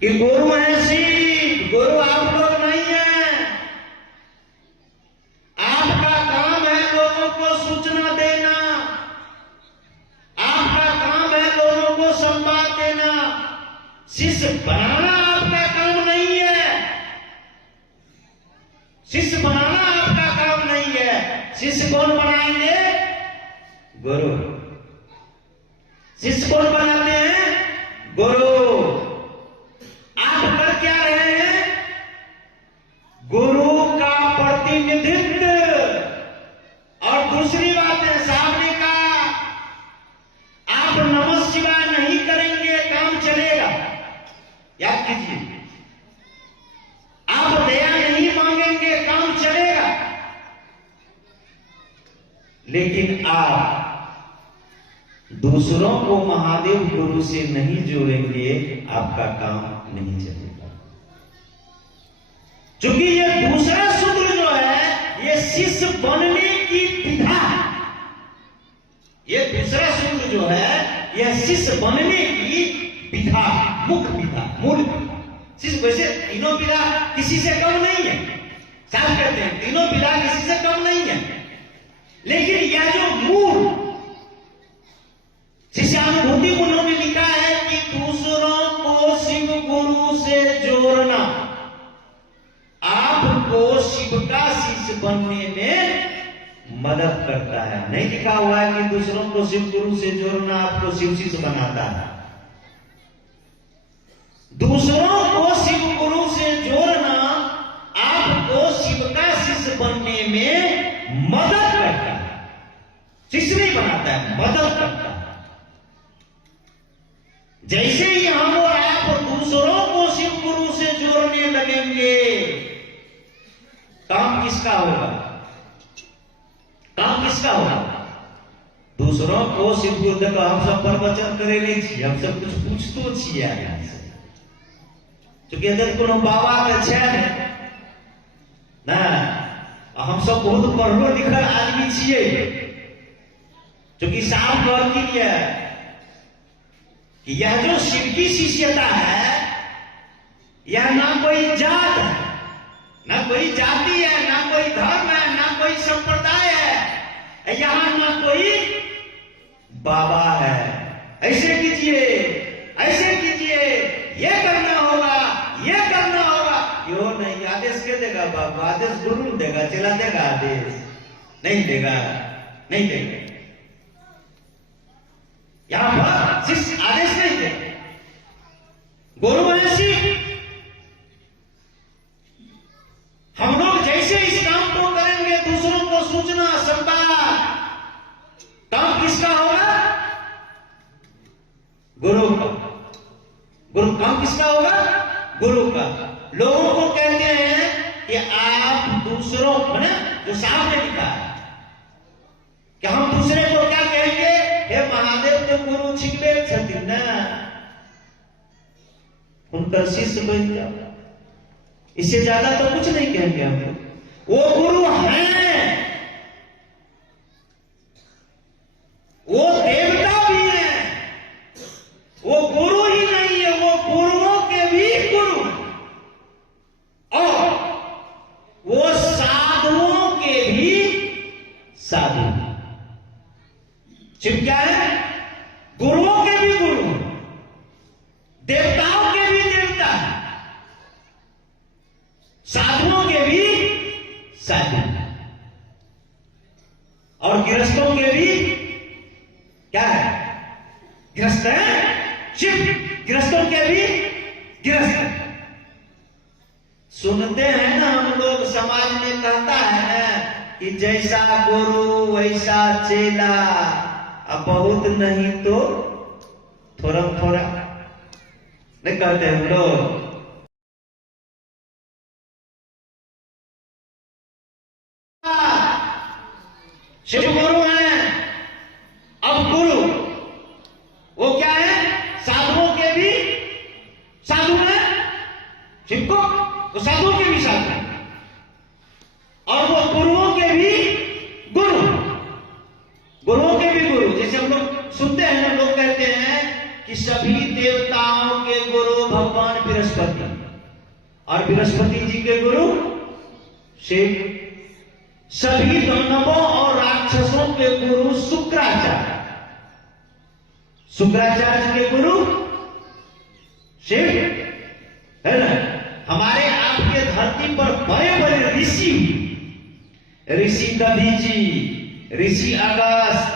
कि गुरु ऐसी गुरु आप लोग नहीं है। आपका काम है लोगों को सूचना देना, आपका काम है लोगों को संवाद देना। शिष्य बनाना आपका काम नहीं है, शिष्य बनाना आपका काम नहीं है। शिष्य कौन बनाएंगे? गुरु। शिष्य कौन बनाते हैं? गुरु। आप कर क्या रहे हैं? गुरु का प्रतिनिधित्व। और दूसरी बात है, साहब ने कहा आप नमः शिवाय नहीं करेंगे काम चलेगा, याद कीजिए। आप दया नहीं मांगेंगे काम चलेगा, लेकिन आप दूसरों को महादेव गुरु से नहीं जोड़ेंगे, आपका काम नहीं चलेगा। क्योंकि ये दूसरा सूत्र जो है ये शिष्य बनने की विधा, ये दूसरा सूत्र जो है यह शिष्य बनने की विधा, मुख्य विधा, मूल विधा। शिष्य वैसे तीनों विधा किसी से कम नहीं है, साफ कहते हैं तीनों विधा किसी से कम नहीं है, लेकिन यह जो मूल शिष्यानुभूति उन्होंने लिखा है कि दूसरों को शिव गुरु से जोड़ना आपको शिव का शिष्य बनने में मदद करता है। नहीं लिखा हुआ है कि दूसरों को शिव गुरु से जोड़ना आपको शिव शिष्य बनाता है। दूसरों को शिव गुरु से जोड़ना आपको शिव का शिष्य बनने में मदद करता है, शिष्य नहीं बनाता है, मदद करता है। जैसे ही हम और आप दूसरों को शिव गुरु से जोड़ने लगेंगे, काम किसका होगा? काम किसका होगा? दूसरों को शिव गुरु। देखो हम सब प्रवचन करे नहीं छी, हम सब कुछ पूछतो छियै चूंकि अगर कोनो बाबा के छै ना, हम सब बहुत पढ़लो लिखल आदमी छियै, चूंकि साफ कहती है कि यह जो शिव की शिष्यता है यह ना कोई जात है, ना कोई जाति है, ना कोई धर्म है, ना कोई संप्रदाय है, यहां ना कोई बाबा है। ऐसे कीजिए, ऐसे कीजिए, ये करना होगा, ये करना होगा। क्यों नहीं? आदेश के देगा बाबा? आदेश गुरु देगा, चला देगा आदेश? नहीं देगा, नहीं देगा। यहां पर शिष्य आदेश नहीं दे, गुरु ऐसी। हम लोग जैसे इस काम को करेंगे, दूसरों को सूचना संवाद, काम किसका होगा? गुरु का। गुरु काम किसका होगा? गुरु का। लोगों को कहते हैं कि आप दूसरों को ना, जो सामने लिखा है कि हम दूसरे को क्या कहेंगे? हे महादेव के गुरु छिकबे छथिन ना, उनका शिष्य बन जाओ। इससे ज्यादा तो कुछ नहीं कहेंगे हम। वो गुरु हैं, वो देवता भी हैं, वो गुरु ही नहीं है, वो गुरुओं के भी गुरु, और वो साधुओं के भी साधु। शिव क्या है? गुरुओं के भी गुरु, देवताओं के भी देवता, साधुओं के भी साधु, और गृहस्थों के भी क्या है? गृहस्थ है शिव, गृहस्थों के भी गृहस्थ। सुनते हैं ना हम लोग, समाज में कहता है कि जैसा गुरु वैसा चेला, अब बहुत नहीं तो थोड़ा थोड़ा नहीं कहते हम लोग। शिव गुरु हैं, अब गुरु वो क्या है? साधुओं के भी साधु हैं, शिव को तो साधुओं के भी साधु हैं, और वो गुरुओं के भी गुरु, गुरुओं के भी गुरु। जैसे हम लोग सुनते हैं ना, लोग कहते हैं कि सभी देवताओं के गुरु भगवान बृहस्पति, और बृहस्पति जी के गुरु शिव। सभी दानवों और राक्षसों के गुरु शुक्राचार्य, शुक्राचार्य के गुरु शिव, है ना। हमारे आपके धरती पर बड़े बड़े ऋषि, ऋषि दधीची, ऋषि अगस्त,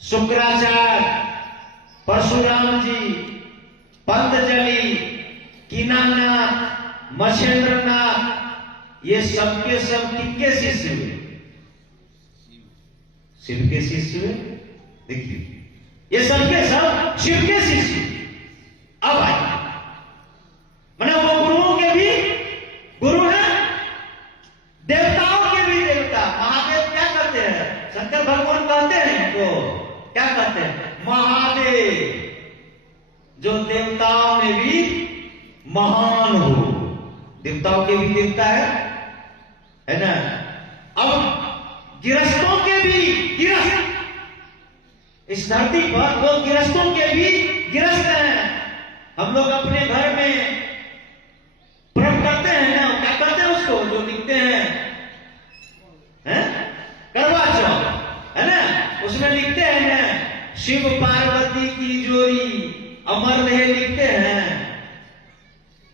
शुक्राचार्य, परशुराम जी, पतंजलि, कीनानाथ, मछेंद्रनाथ, ये सबके सब किसके शिष्य हुए? शिव के शिष्य हुए। देखिए, ये सबके सब शिव के शिष्य। अब आइए, मैंने वो गुरुओं के भी गुरु हैं, देवताओं के भी देवता। महादेव क्या कहते हैं? शंकर भगवान कहते हैं तो क्या कहते हैं? महादेव, जो देवताओं में भी महान हो। देवताओं के भी देवता है ना। अब गिरस्तों के भी गिरस्त, इस धरती पर वो गिरस्तों के भी गिरस्त हैं। हम लोग अपने घर में पर्व करते हैं ना, क्या करते हैं उसको जो लिखते हैं, करवा चौथ, है ना। उसमें लिखते हैं ना, शिव पार्वती की जोड़ी अमर रहे, लिखते हैं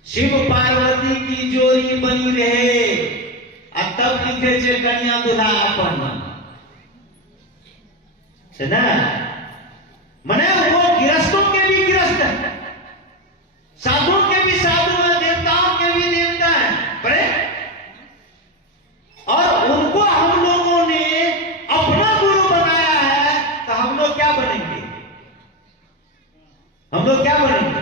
शिव पार्वती की जोड़ी बनी रहे, और तब लिखे छे कन्या दुल्हा अपन, है ना। मने वो गिरस्तों के भी गिरस्त है, साधुओं के भी साधु है, देवताओं के भी देवता है बड़े। और उनको हम लोगों ने अपना गुरु बनाया है, तो हम लोग क्या बनेंगे? हम लोग क्या बनेंगे?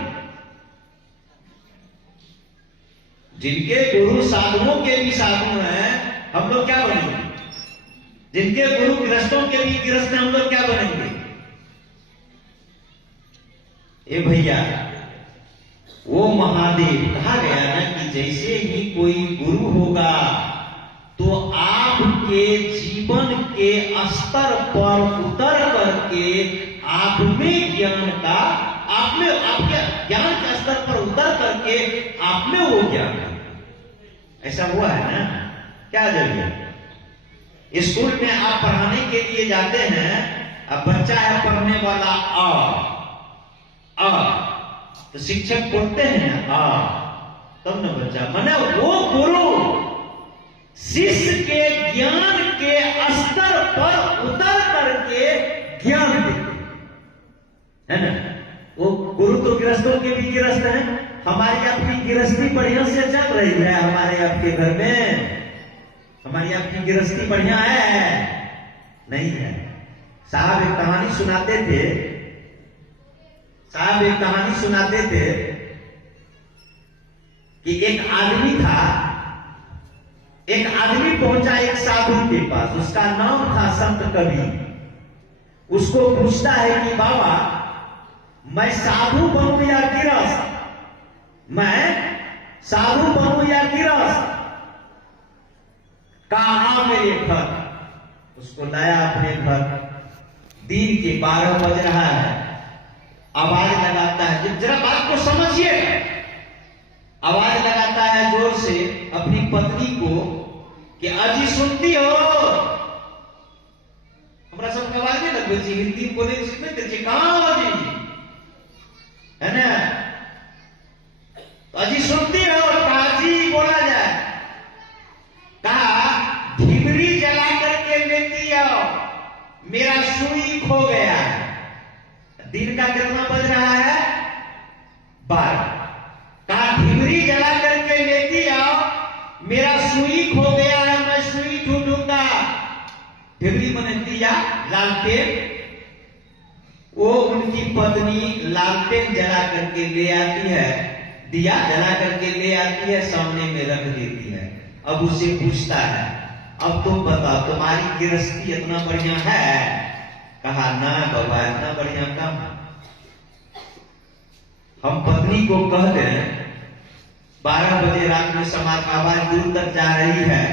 जिनके गुरु साधुओं के भी साधु हैं, हम लोग क्या बनेंगे? जिनके गुरु गृहस्थों के भी गृहस्थ हैं, हम लोग क्या बनेंगे? ए भैया, वो महादेव कहा गया ना कि जैसे ही कोई गुरु होगा तो आपके जीवन के स्तर पर उतर करके आप में ज्ञान का, आप में आपके ज्ञान के स्तर पर उतर करके आप में वो ज्ञान, ऐसा हुआ है ना। क्या जरूरत? स्कूल में आप पढ़ाने के लिए जाते हैं, अब बच्चा है पढ़ने वाला तो शिक्षक बोलते हैं ना तब ना बच्चा, माने वो गुरु शिष्य के ज्ञान के स्तर पर उतर करके ज्ञान देते है ना। वो गुरु तो गृहस्थों के भी गृहस्थ हैं। हमारी आपकी गृहस्थी बढ़िया से चल रही है, हमारे आपके घर में हमारी आपकी गृहस्थी बढ़िया है? नहीं है। साहब एक कहानी सुनाते थे, साहब एक कहानी सुनाते थे कि एक आदमी था, एक आदमी पहुंचा एक साधु के पास, उसका नाम था संत कबीर। उसको पूछता है कि बाबा, मैं साधु बनूं या गिरस्त? मैं साधु बनूं या गिरस्त? कहा मेरे घर। उसको लाया अपने घर। दिन के 12 बज रहा है, आवाज लगाता है, जब जरा बात को समझिए, आवाज लगाता है जोर से अपनी पत्नी को कि अजी सुनती हो? हमारा सब आवाज नहीं लगती थी, हिंदी बोले सीखते कहां अजी, है ना। तो अजी सुनती हो? काजी बोला जाए। कहा ढिबरी जला करके लेती आओ, मेरा सुई खो गया। दिन का कितना बज रहा है? 12। कहा ढिबरी जला करके लेती आओ, मेरा सुई खो गया है, मैं सुई ढूंढूंगा। ढिबरी मने दिया, लालटेन। वो उनकी पत्नी लालटेन जला करके ले आती है, दिया जला करके ले आती है, सामने में रख देती है। अब उसे पूछता है, अब तुम बताओ तुम्हारी गृहस्थी इतना बढ़िया है? कहा ना बाबा, इतना बढ़िया काम। हम पत्नी को कह दें 12 बजे रात में समाज आवाज दूर तक जा रही है,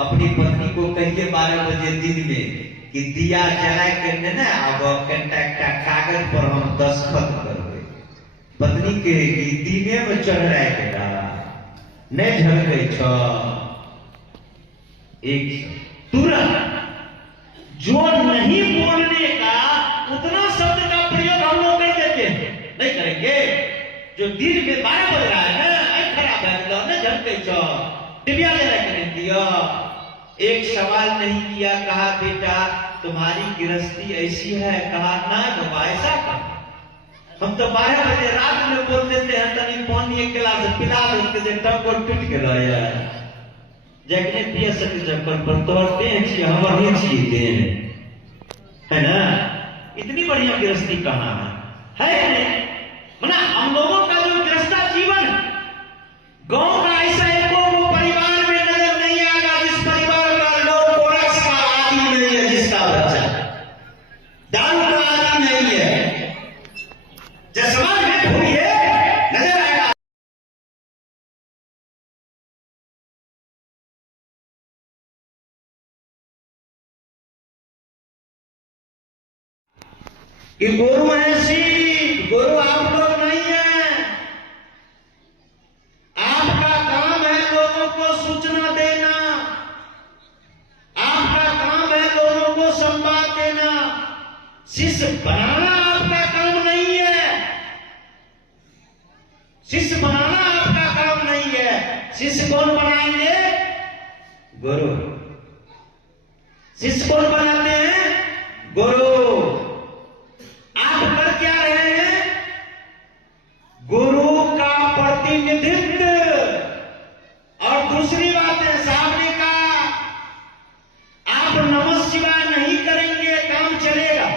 अपनी पत्नी को कहिए 12 बजे दिन में कि दिया जला के ना अब कागज पर हम दस्तखत करेंगे, पत्नी के दीने में चढ़ रहा बेटा न झलक छ एक तुरंत जो नहीं बोलने का उतना शब्द का प्रयोग हम लोग कर देते हैं, नहीं करेंगे। जो दिन में 12 बज रहा है ना, खराब है न झलक छ डिबिया लेना के दिया। एक सवाल नहीं किया, कहा बेटा तुम्हारी गृहस्थी ऐसी है, कहा ना बाबा ऐसा कहा। हम तो 12 बजे रात में बोल देते हैं तनी पानी एक गिलास पिला देते तब को टूट के रह जगने पिए सके जब पर तोड़ते हैं हमारे छीते है ना। इतनी बढ़िया गृहस्थी कहाँ है नहीं? मना हम लोगों का जो गृहस्था जीवन गांव का ऐसा एक परिवार में नजर नहीं आएगा जिस परिवार का लोग कोरस का आदि नहीं है, जिसका बच्चा दारू का आदि नहीं है, समाज में घूमिए नजर आएगा। कि गुरु ऐसी गुरु आप लोग नहीं है, आपका काम है लोगों को सूचना देना, आपका काम है लोगों को संवाद देना, शिष्य बनाना आपका काम नहीं है, शिष्य बनाना आपका काम नहीं है। शिष्य कौन बनाएंगे? गुरु। शिष्य कौन बनाते हैं? गुरु। आप कर क्या रहे हैं? गुरु का प्रतिनिधित्व। और दूसरी बात है सामने का, आप नमः शिवाय नहीं करेंगे काम चलेगा,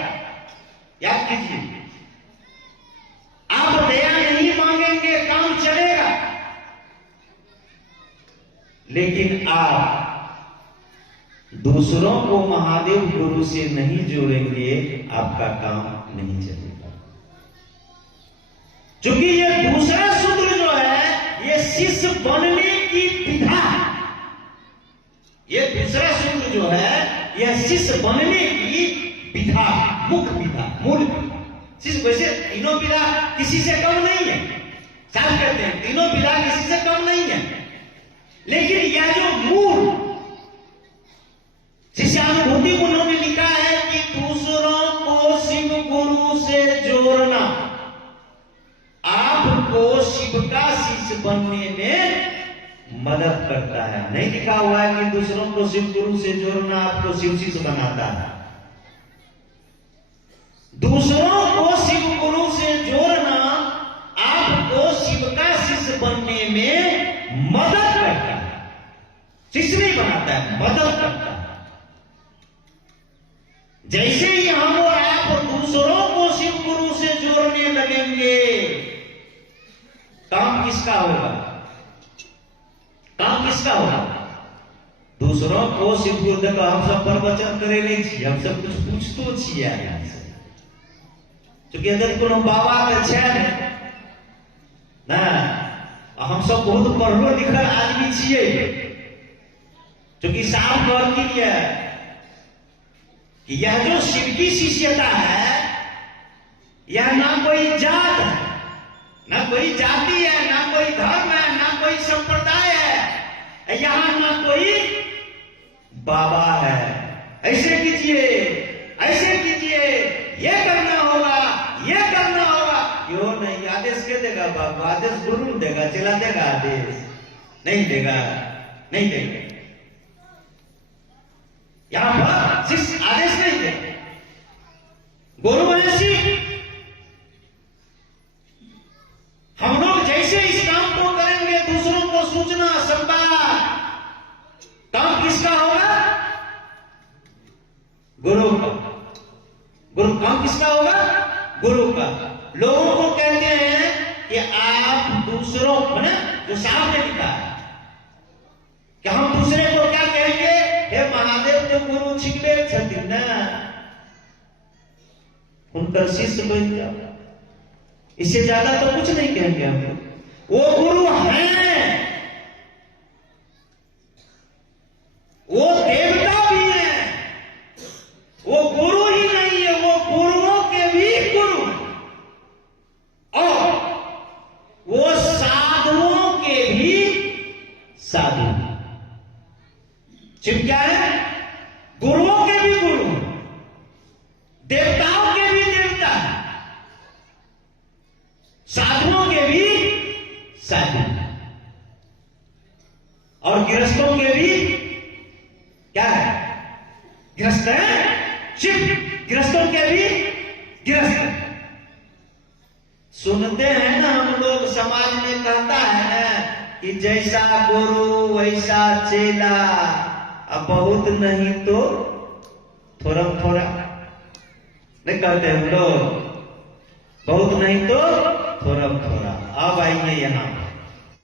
याद कीजिए। आप दया नहीं मांगेंगे काम चलेगा, लेकिन आप दूसरों को महादेव गुरु से नहीं जोड़ेंगे, आपका काम नहीं चलेगा। क्योंकि ये दूसरा सूत्र जो है ये शिष्य बनने की विधा, ये दूसरा सूत्र जो है यह शिष्य बनने की विधा, मुख्य विधा, मूल विधा। शिष्य वैसे तीनों विधा किसी से कम नहीं है, साफ कहते हैं तीनों विधा किसी से कम नहीं है, लेकिन यह जो मूल शिष्यानुभूति उन्होंने लिखा है कि दूसरों को शिव गुरु से जोड़ना आपको शिव का शिष्य बनने में मदद करता है। नहीं लिखा हुआ है कि दूसरों को शिव गुरु से जोड़ना आपको शिव शिष्य बनाता है। दूसरों को शिव गुरु से जोड़ना आपको शिव का शिष्य बनने में मदद करता है, शिष्य नहीं बनाता है, मदद करता है। जैसे ही हम और आप दूसरों को शिव गुरु से जोड़ने लगेंगे, काम किसका होगा? काम किसका होगा? दूसरों को शिव गुरु। देखो हम सब प्रवचन करे नहीं छिए, हम सब कुछ पूछतो छिए यहाँ से, क्योंकि अगर कोनो बाबा के छै ना, हम सब बहुत पढ़लो लिखल आदमी छिए, क्योंकि साफ बात की है कि यह जो शिव की शिष्यता है यह ना कोई जात है, ना कोई जाति है, ना कोई धर्म है, ना कोई संप्रदाय है, यहां ना कोई बाबा है। ऐसे कीजिए, ऐसे कीजिए, ये करना होगा, ये करना होगा, क्यों नहीं? आदेश के देगा बाबा? आदेश गुरु देगा, चला देगा आदेश? नहीं देगा, नहीं देगा। यहां पर शिष्य आदेश नहीं दे, गुरु ऐसी। हम लोग जैसे इस काम को करेंगे, दूसरों को सूचना संवाद, काम किसका होगा? गुरु का। गुरु काम किसका होगा? गुरु का। लोगों को कहते हैं कि आप दूसरों को ना, जो सामने लिखा है कि हम दूसरे को क्या कहेंगे? हे महादेव तो गुरु छिकबे छथिन ना, उनका शिष्य बन जाओ। इससे ज्यादा तो कुछ नहीं कहेंगे हम। वो गुरु हैं, वो देवता भी है, वो गुरु ही नहीं है, वो गुरुओं के भी गुरु। और साधु। शिव क्या है? गुरुओं के भी गुरु, देवताओं के भी देवता, साधुओं के भी साधु, और गृहस्थों के भी क्या है? गृहस्थ है शिव, गृहस्थों के भी गृहस्थ। सुनते हैं ना हम लोग, समाज में कहता है ना कि जैसा गुरु वैसा चेला, अब बहुत नहीं तो थोड़ा थोड़ा, नहीं कहते हम लोग, बहुत नहीं तो थोड़ा थोड़ा। अब आइए यहां